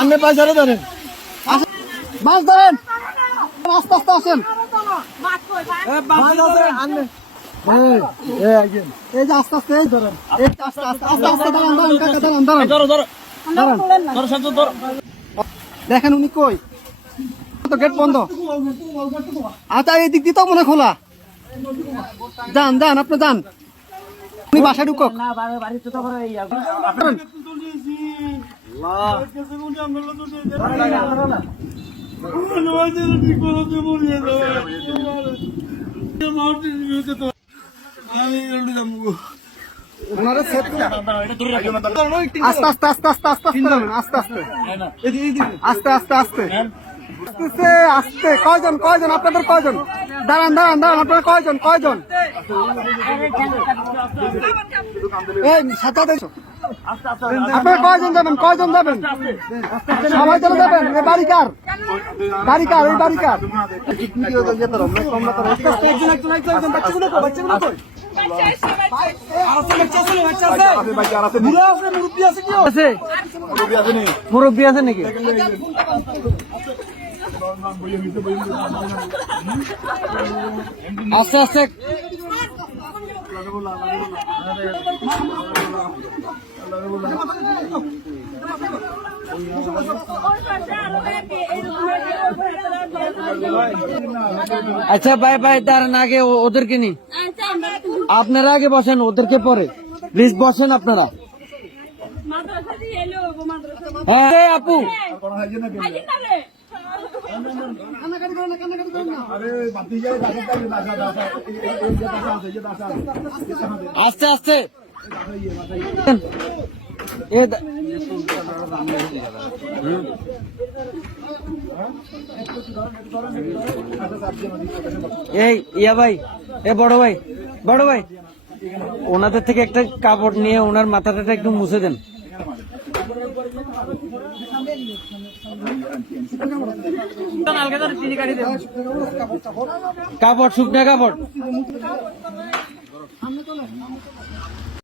আপনি পয়সাটা ধরেন, মাছ ধরেন, আস্তে আস্তে আসেন। এই যে আস্তে আস্তে ধরেন, আস্তে আস্তে আস্তে আস্তে দাঁড়ান দাঁড়ান কাকা দাঁড়ান দাঁড়ান দাঁড়ান। দেখেন উনি কই, তো গেট বন্ধ। আচ্ছা এই দিক দিয়ে তো মনে খোলা, যান যান আপনি যান, উনি বাসায় ঢুকক। আস্তে আস্তে আস্তে আস্তে আস্তে আস্তে আস্তে আস্তে আস্তে আস্তে আস্তে কয়জন কয়জন আপনাদের কয়জন? দাঁড়ান দাঁড়ান দাঁড়ান আপনাদের কয়জন কয়জন? এই সাথে আপনারা কয়জন যাবেন কয়জন যাবেন? সবাই চলে যাবেন? এই বাড়ি কার? বাড়ি কার? এই বাড়ি কার? মুরব্বী আছে নাকি? আস্তে আস্তে আচ্ছা ভাই ভাই দাঁড়ান, আগে ওদেরকে নি, আপনারা আগে বসেন, ওদেরকে পরে প্লিজ বসেন আপনারা। হ্যাঁ আপু আস্তে আস্তে এই ইয়া ভাই, এ বড় ভাই, বড় ভাই ওনাদের থেকে একটা কাপড় নিয়ে ওনার মাথাটা একটু মুছে দেন। কাপড়, শুকনা কাপড়।